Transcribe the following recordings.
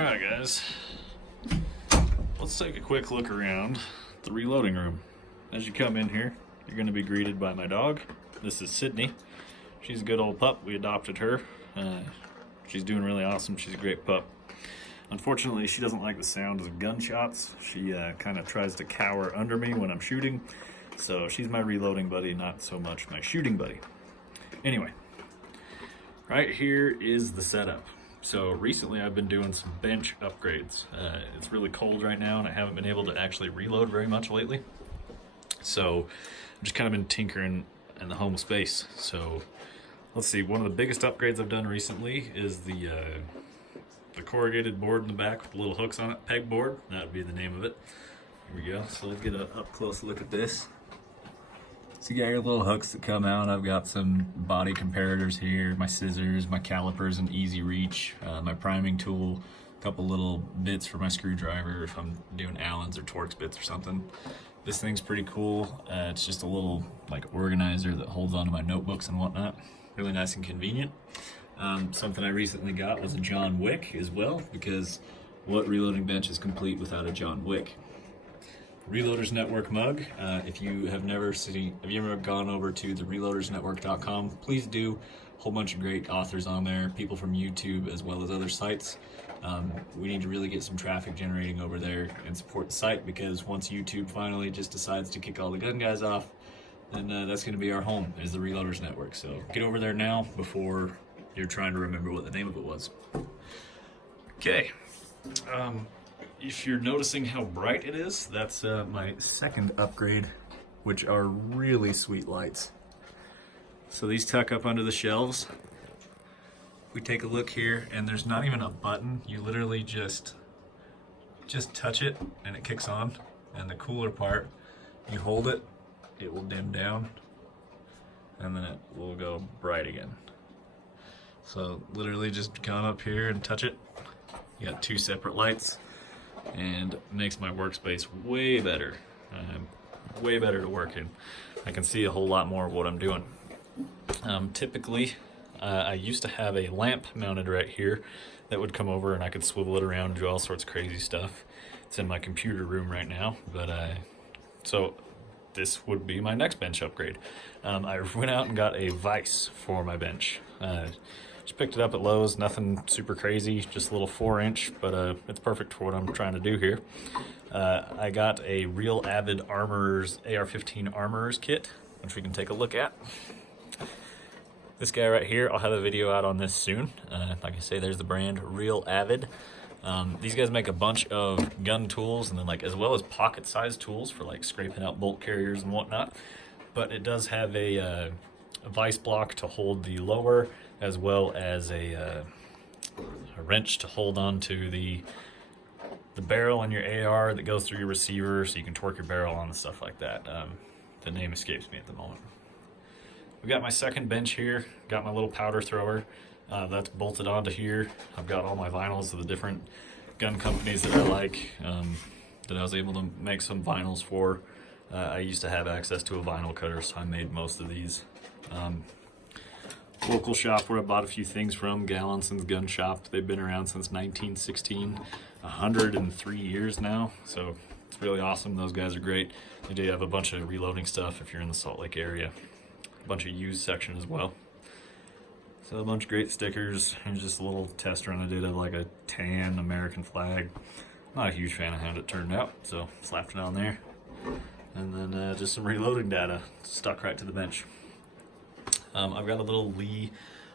Alright guys, let's take a quick look around the reloading room. As you come in here, you're going to be greeted by my dog. This is Sydney. She's a good old pup. We adopted her. She's doing really awesome. She's a great pup. Unfortunately, she doesn't like the sound of gunshots. She kind of tries to cower under me when I'm shooting. So she's my reloading buddy, not so much my shooting buddy. Anyway, right here is the setup. So recently I've been doing some bench upgrades. It's really cold right now and I haven't been able to actually reload very much lately. So I've just kind of been tinkering in the home space. So let's see, one of the biggest upgrades I've done recently is the corrugated board in the back with the little hooks on it, Pegboard, that would be the name of it. Here we go, so let's get an up close look at this. So you got your little hooks that come out. I've got some body comparators here, my scissors, my calipers and easy reach, my priming tool, a couple little bits for my screwdriver if I'm doing Allen's or Torx bits or something. This thing's pretty cool. It's just a little like organizer that holds onto my notebooks and whatnot. Really nice and convenient. Something I recently got was a John Wick as well, because what reloading bench is complete without a John Wick? Reloaders Network mug. If you have ever gone over to the reloadersnetwork.com, please do. A whole bunch of great authors on there, people from YouTube as well as other sites. We need to really get some traffic generating over there and support the site, because once YouTube finally just decides to kick all the gun guys off, then that's going to be our home, is the Reloaders Network. So get over there now before you're trying to remember what the name of it was. Okay. If you're noticing how bright it is, that's my second upgrade, which are really sweet lights. So these tuck up under the shelves. We take a look here, and there's not even a button. You literally just touch it, and it kicks on. And the cooler part, you hold it, it will dim down, and then it will go bright again. So literally just come up here and touch it. You got two separate lights. And it makes my workspace way better to work in. I can see a whole lot more of what I'm doing. Typically, I used to have a lamp mounted right here that would come over and I could swivel it around and do all sorts of crazy stuff. It's in my computer room right now, but so this would be my next bench upgrade. I went out and got a Vise for my bench. Just picked it up at Lowe's, nothing super crazy, just a little 4-inch, but it's perfect for what I'm trying to do here. I got a Real Avid Armorers AR-15 Armorers kit, which we can take a look at. This guy right here, I'll have a video out on this soon. Like I say, there's the brand, Real Avid. These guys make a bunch of gun tools and then as well as pocket-sized tools for scraping out bolt carriers and whatnot. But it does have a vise block to hold the lower, as well as a wrench to hold on to the barrel on your AR that goes through your receiver, so you can torque your barrel on and stuff like that. The name escapes me at the moment. We got my second bench here. Got my little powder thrower that's bolted onto here. I've got all my vinyls of the different gun companies that I like, that I was able to make some vinyls for. I used to have access to a vinyl cutter, so I made most of these. Local shop where I bought a few things from, Gallinson's Gun Shop. They've been around since 1916, 103 years now, so it's really awesome. Those guys are great. They do have a bunch of reloading stuff if you're in the Salt Lake area. A bunch of used section as well. So a bunch of great stickers. Here's just a little test run I did of a tan American flag. Not a huge fan of how it turned out, so slapped it on there. And then just some reloading data stuck right to the bench. I've got a little Lee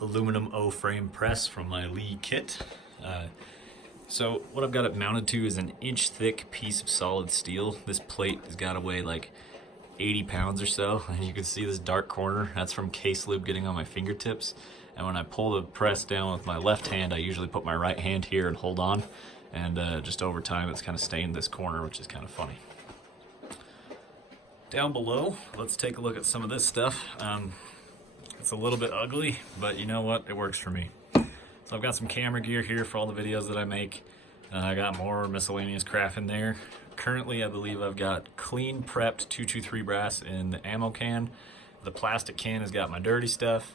aluminum O-frame press from my Lee kit. So what I've got it mounted to is an inch-thick piece of solid steel. This plate has got to weigh 80 pounds or so. And you can see this dark corner. That's from case lube getting on my fingertips. And when I pull the press down with my left hand, I usually put my right hand here and hold on. And just over time, it's kind of stained this corner, which is kind of funny. Down below, let's take a look at some of this stuff. It's a little bit ugly, but you know what? It works for me. So I've got some camera gear here for all the videos that I make. I got more miscellaneous crap in there. Currently, I believe I've got clean prepped 223 brass in the ammo can. The plastic can has got my dirty stuff.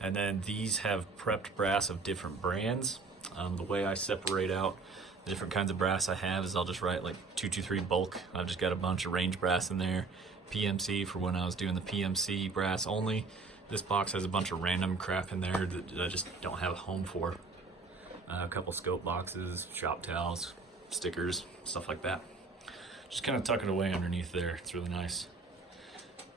And then these have prepped brass of different brands. The way I separate out the different kinds of brass I have is I'll just write like 223 bulk. I've just got a bunch of range brass in there. PMC for when I was doing the PMC brass only. This box has a bunch of random crap in there that I just don't have a home for. A couple scope boxes, shop towels, stickers, stuff like that. Just kind of tuck it away underneath there. It's really nice.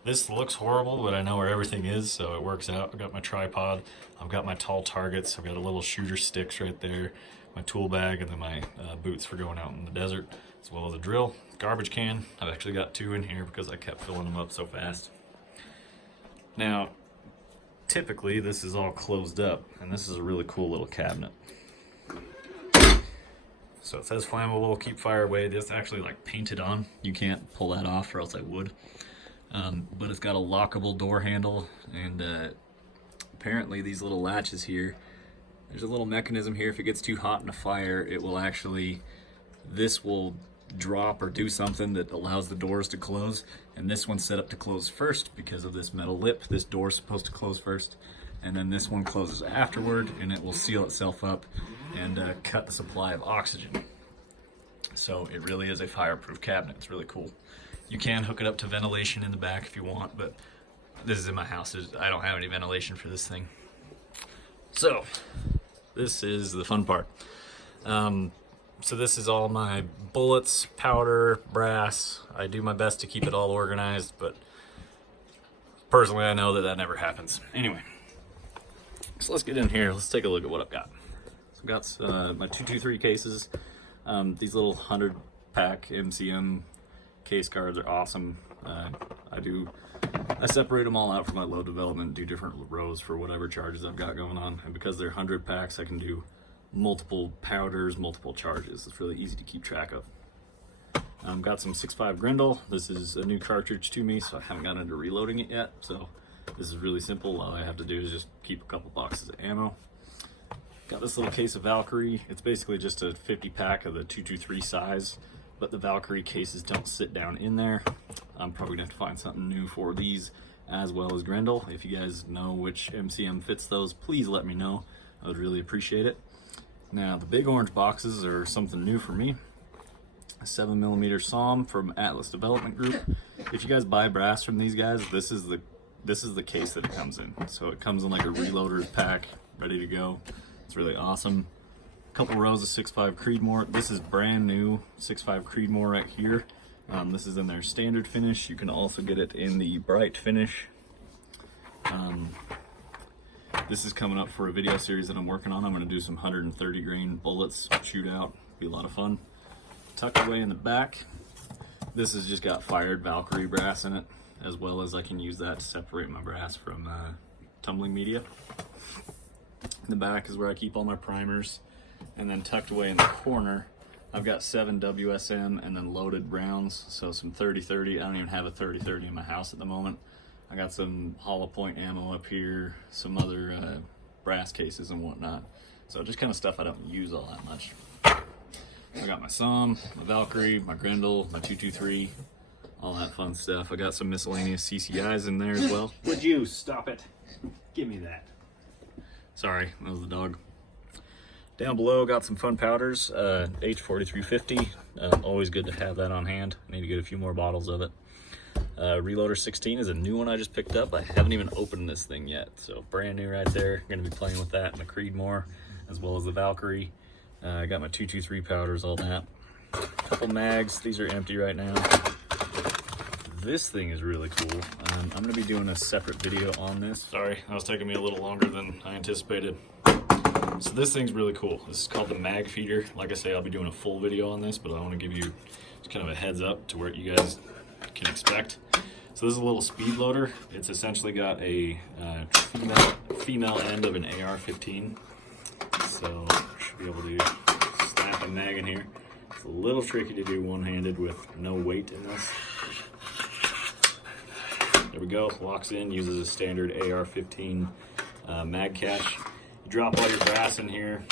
This looks horrible, but I know where everything is, so it works out. I've got my tripod, I've got my tall targets, I've got a little shooter sticks right there, my tool bag, and then my boots for going out in the desert, as well as a drill, garbage can. I've actually got 2 in here because I kept filling them up so fast. Now, typically this is all closed up, and this is a really cool little cabinet. So it says flammable, keep fire away. This actually like painted on. You can't pull that off, or else I would. But it's got a lockable door handle, and apparently these little latches here, there's a little mechanism here. If it gets too hot in a fire, it will actually, this will drop or do something that allows the doors to close, and this one's set up to close first because of this metal lip. This door's supposed to close first, and then this one closes afterward, and it will seal itself up and cut the supply of oxygen. So it really is a fireproof cabinet. It's really cool. You can hook it up to ventilation in the back if you want, but this is in my house. I don't have any ventilation for this thing. So this is the fun part. So this is all my bullets, powder, brass. I do my best to keep it all organized, but personally I know that that never happens. Anyway, so let's get in here. Let's take a look at what I've got. So I've got my 223 cases. These little 100-pack MCM case cards are awesome. I separate them all out for my load development, do different rows for whatever charges I've got going on. And because they're 100 packs, I can do multiple powders, multiple charges. It's really easy to keep track of. Got some 6.5 Grendel. This is a new cartridge to me, so I haven't gotten into reloading it yet. So this is really simple. All I have to do is just keep a couple boxes of ammo. Got this little case of Valkyrie. It's basically just a 50 pack of the 223 size, but the Valkyrie cases don't sit down in there. I'm probably gonna have to find something new for these, as well as Grendel. If you guys know which MCM fits those, please let me know. I would really appreciate it. Now, the big orange boxes are something new for me. A 7mm SAUM from Atlas Development Group. If you guys buy brass from these guys, this is the case that it comes in. So it comes in like a reloader's pack, ready to go. It's really awesome. A couple rows of 6.5 Creedmoor. This is brand new 6.5 Creedmoor right here. This is in their standard finish. You can also get it in the bright finish. This is coming up for a video series that I'm working on. I'm going to do some 130 grain bullets, shootout. Be a lot of fun. Tucked away in the back, this has just got fired Valkyrie brass in it, as well as I can use that to separate my brass from tumbling media. In the back is where I keep all my primers, and then tucked away in the corner, I've got 7 WSM and then loaded rounds, so some 30-30. I don't even have a 30-30 in my house at the moment. I got some hollow point ammo up here, some other brass cases and whatnot. So just kind of stuff I don't use all that much. I got my SAUM, my Valkyrie, my Grendel, my 223, all that fun stuff. I got some miscellaneous CCIs in there as well. Would you stop it? Give me that. Sorry, that was the dog. Down below, got some fun powders, H4350. Always good to have that on hand. I need to get a few more bottles of it. Reloader 16 is a new one I just picked up. I haven't even opened this thing yet, so brand new right there. Gonna be playing with that and the Creedmoor, as well as the Valkyrie. I got my 223 powders, all that. Couple mags, these are empty right now. This thing is really cool. I'm gonna be doing a separate video on this. Sorry, that was taking me a little longer than I anticipated. So this thing's really cool. This is called the mag feeder. Like I say, I'll be doing a full video on this, but I want to give you just kind of a heads up to what you guys can expect. So this is a little speed loader. It's essentially got a female end of an AR-15. So should be able to snap a mag in here. It's a little tricky to do one-handed with no weight in this. There we go, locks in, uses a standard AR-15 mag cache. You drop all your brass in here.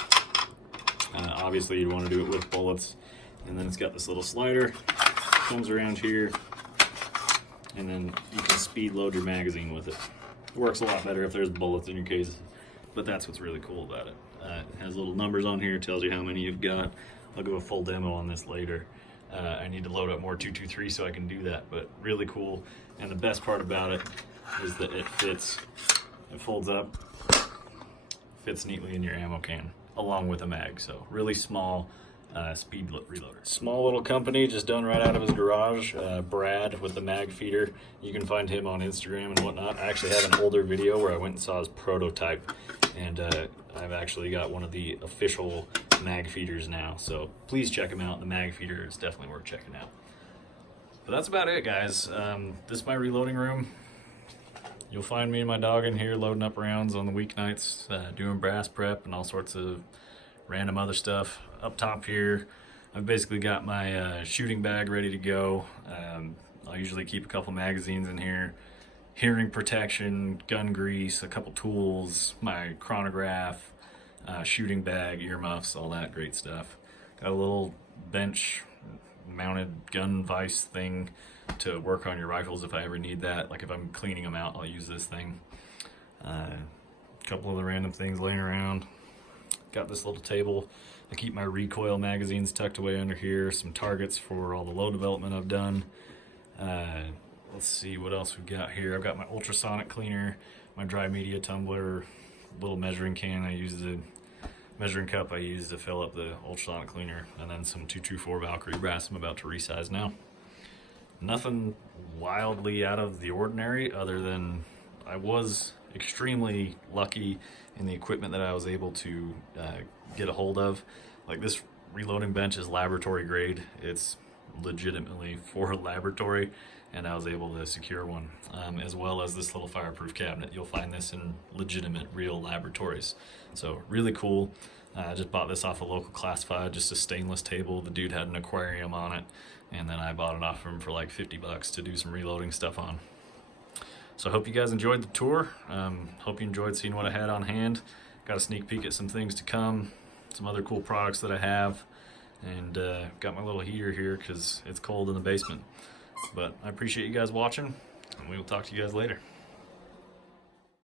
Obviously you'd want to do it with bullets. And then it's got this little slider, comes around here, and then you can speed load your magazine with it. It works a lot better if there's bullets in your case, but that's what's really cool about it. It has little numbers on here, tells you how many you've got. I'll do a full demo on this later. I need to load up more 223 so I can do that, but really cool. And the best part about it is that it fits, it folds up, fits neatly in your ammo can, along with a mag. So really small speed reloader. Small little company, just done right out of his garage. Brad with the mag feeder. You can find him on Instagram and whatnot. I actually have an older video where I went and saw his prototype, and I've actually got one of the official mag feeders now. So please check him out. The mag feeder is definitely worth checking out. But that's about it, guys. This is my reloading room. You'll find me and my dog in here loading up rounds on the weeknights, doing brass prep and all sorts of random other stuff. Up top here, I've basically got my shooting bag ready to go. I'll usually keep a couple magazines in here, hearing protection, gun grease, a couple tools, my chronograph, shooting bag, earmuffs, all that great stuff. Got a little bench mounted gun vise thing to work on your rifles if I ever need that. Like if I'm cleaning them out, I'll use this thing. A couple of the random things laying around. Got this little table. I keep my recoil magazines tucked away under here. Some targets for all the low development I've done. Let's see what else we've got here. I've got my ultrasonic cleaner, my dry media tumbler, little measuring can I use to, measuring cup I use to fill up the ultrasonic cleaner, and then some 224 Valkyrie brass I'm about to resize now. Nothing wildly out of the ordinary, other than I was extremely lucky in the equipment that I was able to get a hold of. Like this reloading bench is laboratory grade. It's legitimately for laboratory, and I was able to secure one, as well as this little fireproof cabinet. You'll find this in legitimate real laboratories. So really cool. I just bought this off a local classified, just a stainless table. The dude had an aquarium on it, and then I bought it off him for like 50 bucks to do some reloading stuff on. So I hope you guys enjoyed the tour. Hope you enjoyed seeing what I had on hand. Got a sneak peek at some things to come, some other cool products that I have, and got my little heater here because it's cold in the basement. But I appreciate you guys watching, and we will talk to you guys later.